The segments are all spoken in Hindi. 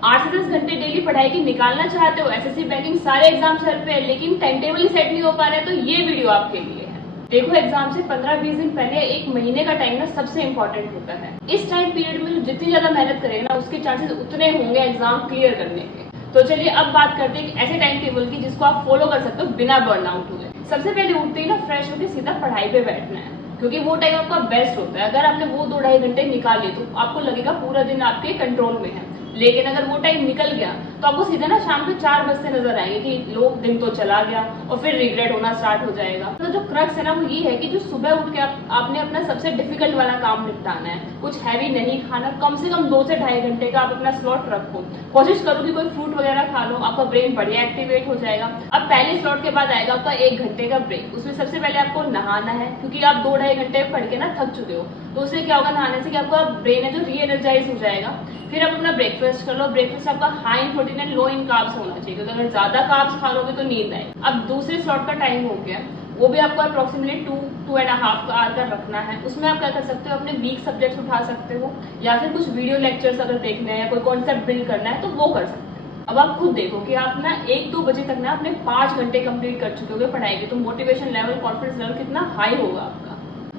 8 से 10 घंटे डेली पढ़ाई की निकालना चाहते हो, एसएससी बैंकिंग सारे एग्जाम सर पे है लेकिन टाइम टेबल ही सेट नहीं हो पा रहे, तो ये वीडियो आपके लिए है। देखो, एग्जाम से 15-20 दिन पहले एक महीने का टाइम ना सबसे इंपॉर्टेंट होता है। इस टाइम पीरियड में जितनी ज्यादा मेहनत करेगा ना उसके चांसेस उतने होंगे एग्जाम क्लियर करने के। तो चलिए अब बात करते हैं ऐसे टाइम टेबल की जिसको आप फॉलो कर सकते हो बिना बर्नआउट हुए। सबसे पहले उठते ही ना फ्रेश होकर सीधा पढ़ाई पे बैठना है, क्योंकि वो टाइम आपका बेस्ट होता है। अगर आपने वो 2-2.5 घंटे निकाल लिए तो आपको लगेगा पूरा दिन आपके कंट्रोल में है। लेकिन अगर वो टाइम निकल गया तो आपको सीधा ना शाम के 4 बजते नजर आएंगे कि लोग दिन तो चला गया, और फिर रिग्रेट होना स्टार्ट हो जाएगा। तो जो क्रक्स है ना वो ये है कि जो सुबह उठ के आपने अपना सबसे डिफिकल्ट वाला काम निपटाना है। कुछ हैवी नहीं खाना, कम से कम 2 से 2.5 घंटे का आप अपना स्लॉट रखो। कोशिश करो कि कोई फ्रूट वगैरह खा लो, आपका ब्रेन बढ़िया एक्टिवेट हो जाएगा। अब पहले स्लॉट के बाद आएगा आपका 1 घंटे का ब्रेक। उसमें सबसे पहले आपको नहाना है, क्योंकि आप 2-2.5 घंटे पढ़ के ना थक चुके हो। तो उससे क्या होगा, नहाने से कि आपका ब्रेन है जो री एनर्जाइज हो जाएगा। फिर आप अपना ब्रेकफास्ट कर लो। ब्रेकफास्ट आपका high in protein and low in carbs होना चाहिए, क्योंकि अगर ज्यादा कार्ब्स खा लोगे तो नींद आए। अब दूसरे स्लॉट का टाइम हो गया, वो भी आपको अप्रोक्सीमेटली 2-2.5 आवर का रखना है। उसमें आप क्या कर सकते हो, अपने वीक सब्जेक्ट्स उठा सकते हो, या फिर कुछ वीडियो लेक्चर्स अगर देखने हैं या कोई कॉन्सेप्ट बिल्ड करना है तो वो कर सकते हो। अब आप खुद देखो कि आप ना 1-2 बजे तक ना अपने 5 घंटे कंप्लीट कर चुके हो पढ़ाई के, तो मोटिवेशन लेवल, कॉन्फिडेंस लेवल कितना हाई होगा आपका।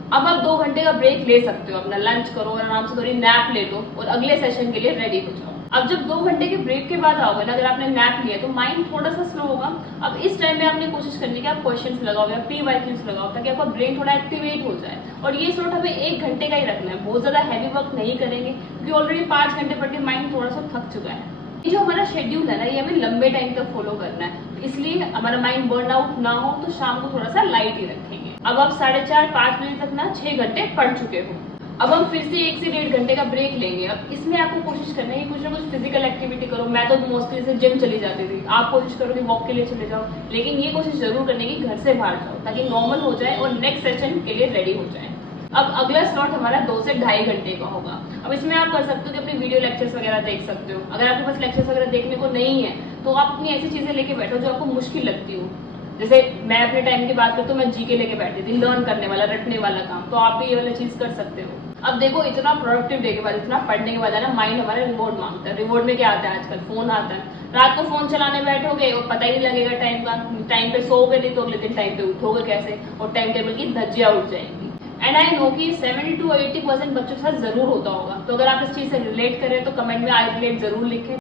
अब आप 2 घंटे का ब्रेक ले सकते हो, अपना लंच करो और आराम से थोड़ी नैप ले लो और अगले सेशन के लिए रेडी हो जाओ। अब जब 2 घंटे के ब्रेक के बाद आओगे ना, अगर आपने नैप लिया तो माइंड थोड़ा सा स्लो होगा। अब इस टाइम में आपने कोशिश करनी है कि आप क्वेश्चंस लगाओ या PYQs लगाओ, ताकि आपका ब्रेन थोड़ा एक्टिवेट हो जाए। और ये स्लॉट हमें 1 घंटे का ही रखना है, बहुत ज्यादा हैवी वर्क नहीं करेंगे, क्योंकि ऑलरेडी 5 घंटे पढ़ के माइंड थोड़ा सा थक चुका है। ये जो हमारा शेड्यूल है ना, ये हमें लंबे टाइम तक फॉलो करना है, इसलिए हमारा माइंड बर्न आउट ना हो तो शाम को थोड़ा सा लाइट ही रखेंगे। अब आप 4:30-5 बजे तक ना 6 घंटे पढ़ चुके हो। अब हम फिर से 1 से 1.5 घंटे का ब्रेक लेंगे। अब इसमें आपको कोशिश करना है कि कुछ ना कुछ फिजिकल एक्टिविटी करो। मैं तो मोस्टली से जिम चली जाती थी, आप कोशिश करो कि वॉक के लिए चले जाओ, लेकिन ये कोशिश जरूर करने की घर से बाहर जाओ, ताकि नॉर्मल हो जाए और नेक्स्ट सेशन के लिए रेडी हो जाए। अब अगला स्लॉट हमारा 2 से 2.5 घंटे का होगा। अब इसमें आप कर सकते हो कि अपने वीडियो लेक्चर्स वगैरह देख सकते हो। अगर आपके पास लेक्चर्स वगैरह देखने को नहीं है तो आप अपनी ऐसी चीजें लेके बैठो जो आपको मुश्किल लगती हो। जैसे मैं अपने टाइम की बात करूँ तो मैं जीके लेके बैठी थी, लर्न करने वाला, रटने वाला काम। तो आप भी ये वाला चीज कर सकते हो। अब देखो, इतना प्रोडक्टिव डे के बाद, इतना पढ़ने के बाद है ना, माइंड हमारा रिवॉर्ड मांगता है। रिवॉर्ड में क्या आता है आजकल, फोन आता है। रात को फोन चलाने बैठोगे और पता ही नहीं लगेगा टाइम का। टाइम पे सोओगे नहीं तो अगले दिन टाइम पे उठोगे कैसे, और टाइम टेबल की धज्जियां उठ जाएंगी। एंड आई नो कि 70 to 80% बच्चों के साथ जरूर होता होगा। तो अगर आप इस चीज से रिलेट करें तो कमेंट में आई रिलेट जरूर लिखें।